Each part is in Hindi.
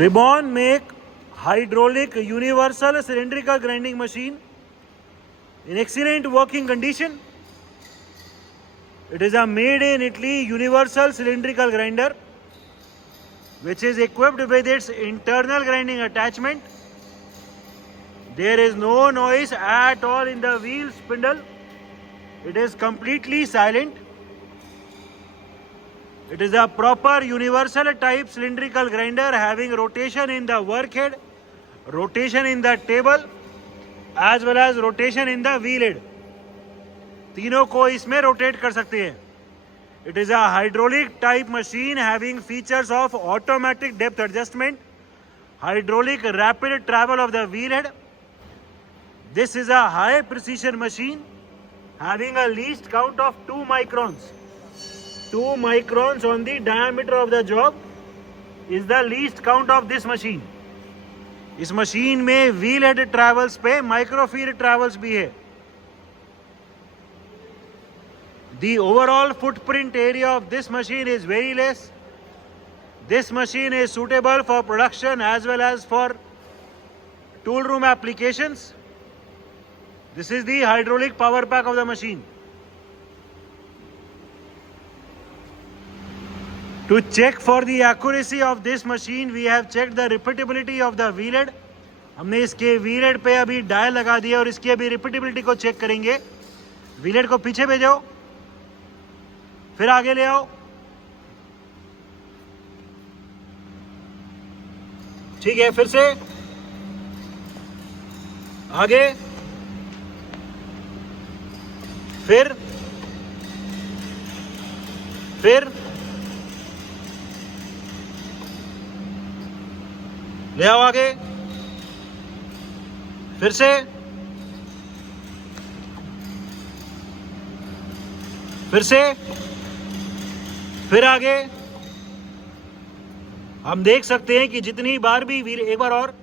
Ribbon make hydraulic universal cylindrical grinding machine in excellent working condition. It is a made in Italy universal cylindrical grinder which is equipped with its internal grinding attachment. There is no noise at all in the wheel spindle. It is completely silent. It is a proper universal type cylindrical grinder having rotation in the workhead, rotation in the table as well as rotation in the wheel head. तीनों को इसमें रोटेट कर सकते हैं. It is a hydraulic type machine having features of automatic depth adjustment, hydraulic rapid travel of the wheel head. This is a high precision machine having a least count of 2 microns. 2 microns on the diameter of the job is the least count of this machine. इस मशीन में व्हील हेड ट्रैवल्स पे माइक्रोफीड ट्रैवल्स भी है. The overall footprint area of this machine is very less. This machine is suitable for production as well as for tool room applications. This is the hydraulic power pack of the machine. To check for the accuracy of this machine, we have checked the repeatability of the wheel head. हमने इसके wheel head पे अभी डायल लगा दिया और इसकी अभी repeatability को चेक करेंगे. wheel head को पीछे भेजो, फिर आगे ले आओ. ठीक है, फिर से आगे, फिर ले आओ आगे, फिर से, फिर आगे. हम देख सकते हैं कि जितनी बार भी व्हील, एक बार और,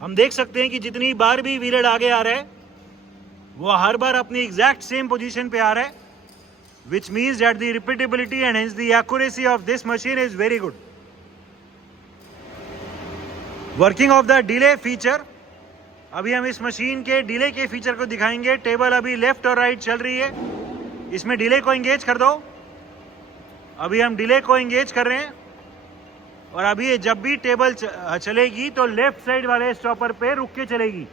हम देख सकते हैं कि जितनी बार भी व्हील हेड आगे आ रहा है वो हर बार अपनी एग्जैक्ट सेम पोजीशन पे आ रहा है, which means that the repeatability and hence the accuracy of this machine is very good. Working of the delay feature. अभी हम इस मशीन के डिले के फीचर को दिखाएंगे. टेबल अभी लेफ्ट और राइट चल रही है. इसमें डिले को एंगेज कर दो. अभी हम डिले को एंगेज कर रहे हैं और अभी जब भी टेबल चलेगी तो लेफ्ट साइड वाले स्टॉपर पे रुक के चलेगी.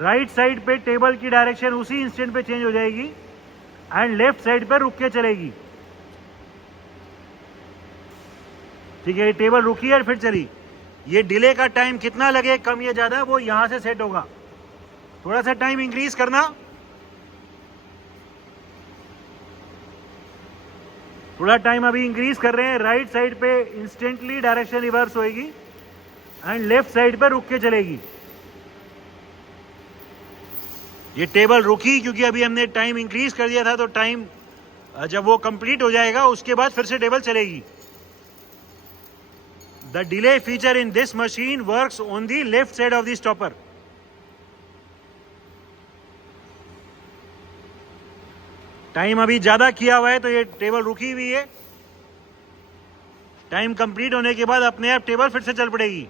राइट साइड पे टेबल की डायरेक्शन उसी इंस्टेंट पे चेंज हो जाएगी एंड लेफ्ट साइड पे रुक के चलेगी. ठीक है, टेबल रुकी और फिर चली. ये डिले का टाइम कितना लगे, कम या ज्यादा, वो यहां से सेट होगा. थोड़ा सा टाइम इंक्रीज करना, थोड़ा टाइम अभी इंक्रीज कर रहे हैं. राइट साइड पे इंस्टेंटली डायरेक्शन रिवर्स होएगी एंड लेफ्ट साइड पे रुक के चलेगी. ये टेबल रुकी क्योंकि अभी हमने टाइम इंक्रीज कर दिया था, तो टाइम जब वो कंप्लीट हो जाएगा उसके बाद फिर से टेबल चलेगी. The delay feature in this machine works on the left side of the stopper. Time अभी ज्यादा किया हुआ है तो ये टेबल रुकी हुई है. टाइम कंप्लीट होने के बाद अपने आप टेबल फिर से चल पड़ेगी.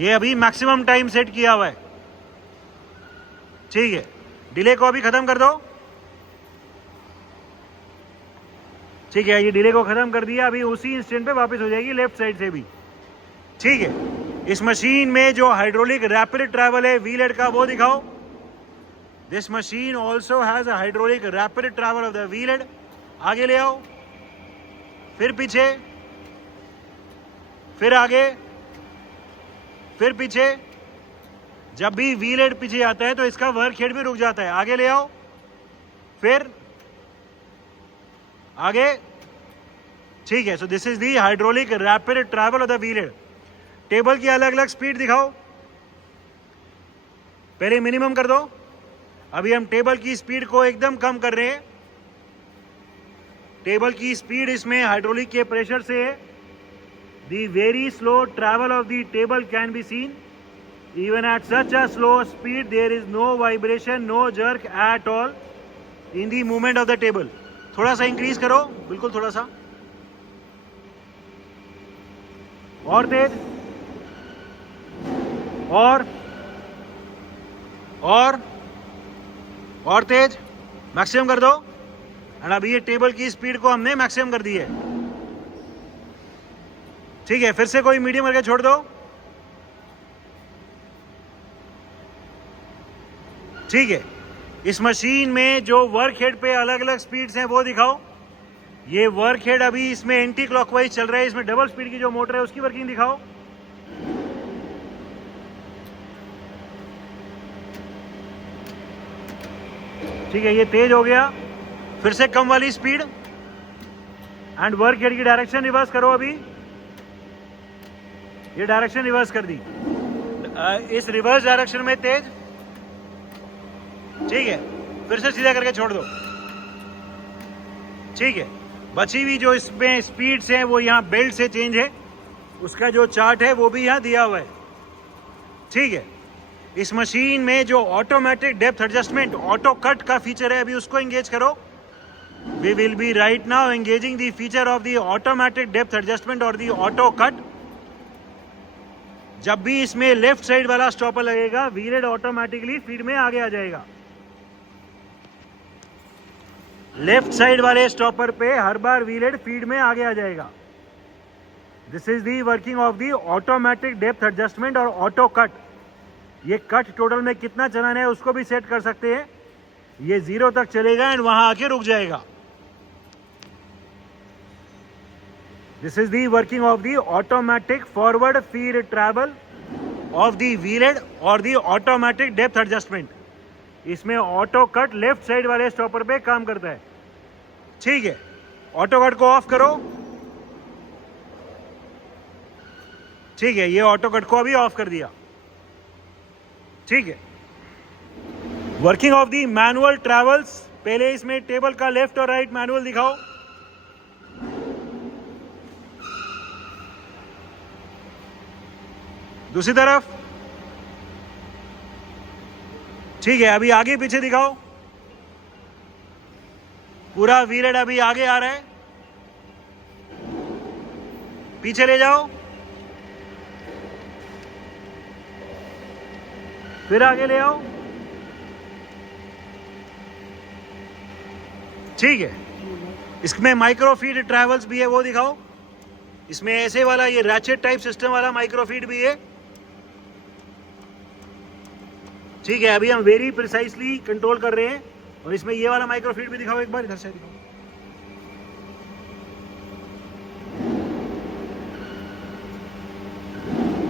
ये अभी मैक्सिमम टाइम सेट किया हुआ है. ठीक है, डिले को अभी खत्म कर दो. ठीक है, ये डिले को खत्म कर दिया. अभी उसी इंस्टेंट पे वापस हो जाएगी लेफ्ट साइड से भी. ठीक है, इस मशीन में जो हाइड्रोलिक रैपिड ट्रैवल है व्हील हेड का वो दिखाओ. This machine also has a hydraulic rapid travel of the wheel head. आगे ले आओ, फिर पीछे, फिर आगे, फिर पीछे. जब भी व्हील हेड पीछे आता है तो इसका वर्क हेड भी रुक जाता है. आगे ले आओ, फिर आगे. ठीक है, so this is the hydraulic rapid travel of the wheel head. Table की अलग अलग स्पीड दिखाओ. पहले मिनिमम कर दो. अभी हम टेबल की स्पीड को एकदम कम कर रहे हैं. टेबल की स्पीड इसमें हाइड्रोलिक के प्रेशर से है. The very slow travel of the table can be seen. Even at such a slow speed there is no vibration, no jerk at all in the movement of the table. थोड़ा सा इंक्रीज करो, बिल्कुल थोड़ा सा. और तेज, और तेज, मैक्सिमम कर दो। एंड अभी ये टेबल की स्पीड को हमने मैक्सिमम कर दी है। ठीक है, फिर से कोई मीडियम करके छोड़ दो। ठीक है, इस मशीन में जो वर्क हेड पे अलग अलग स्पीड्स हैं वो दिखाओ। ये वर्क हेड अभी इसमें एंटी क्लॉकवाइज चल रहा है, इसमें डबल स्पीड की जो मोटर है उसकी वर्किंग दिखाओ। ठीक है, ये तेज हो गया। फिर से कम वाली स्पीड एंड वर्क हेड की डायरेक्शन रिवर्स करो। अभी ये डायरेक्शन रिवर्स कर दी, इस रिवर्स डायरेक्शन में तेज। ठीक है, फिर से सीधा करके छोड़ दो। ठीक है, बची हुई जो इसमें स्पीड्स हैं वो यहाँ बेल्ट से चेंज है, उसका जो चार्ट है वो भी यहाँ दिया हुआ है। ठीक है, इस मशीन में जो automatic depth adjustment auto cut का फीचर है, अभी उसको एंगेज करो। We will be right now engaging the feature of the automatic depth adjustment और द ऑटो कट। जब भी इसमें लेफ्ट साइड वाला स्टॉपर लगेगा, व्हील हेड ऑटोमेटिकली फीड में आगे आ जाएगा। लेफ्ट साइड वाले स्टॉपर पे हर बार व्हील हेड फीड में आगे आ जाएगा। This is the working of the automatic depth adjustment और ऑटो कट। ये कट टोटल में कितना चलाना है उसको भी सेट कर सकते हैं। ये 0 तक चलेगा एंड वहां आके रुक जाएगा। This is the working of the automatic forward feed travel of the wheel head और दी ऑटोमेटिक डेप्थ एडजस्टमेंट। इसमें ऑटो कट लेफ्ट साइड वाले स्टॉपर पे काम करता है। ठीक है, ऑटो कट को ऑफ करो। ठीक है, ये ऑटो कट को अभी ऑफ कर दिया। ठीक है, working of the manual travels. पहले इसमें टेबल का लेफ्ट और राइट मैनुअल दिखाओ। दूसरी तरफ। ठीक है, अभी आगे पीछे दिखाओ। पूरा व्हील हेड अभी आगे आ रहा है, पीछे ले जाओ, फिर आगे ले आओ। ठीक है, इसमें माइक्रोफीड ट्रैवल्स भी है, वो दिखाओ। इसमें ऐसे वाला ये रैचेट टाइप सिस्टम वाला माइक्रोफीड भी है। ठीक है, अभी हम वेरी प्रिसाइसली कंट्रोल कर रहे हैं। और इसमें ये वाला माइक्रोफीड भी दिखाओ, एक बार इधर से दिखाओ।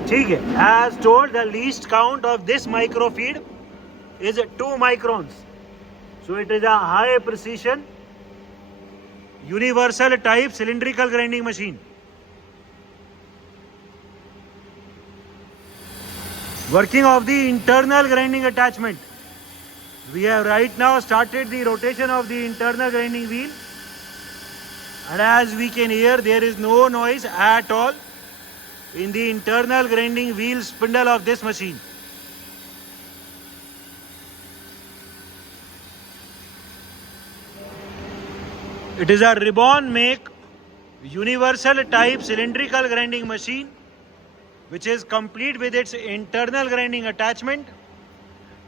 ठीक है, as told the least count of this microfeed is 2 microns. So it is a high precision universal type cylindrical grinding machine. Working of the internal grinding attachment. We have right now started the rotation of the internal grinding wheel, and as we can hear, there is no noise at all in the internal grinding wheel spindle of this machine. It is a ribbon make universal type cylindrical grinding machine which is complete with its internal grinding attachment.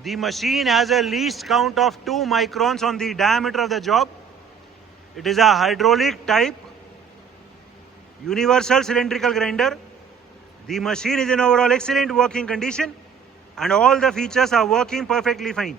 The machine has a least count of 2 microns on the diameter of the job. It is a hydraulic type universal cylindrical grinder. The machine is in overall excellent working condition and all the features are working perfectly fine.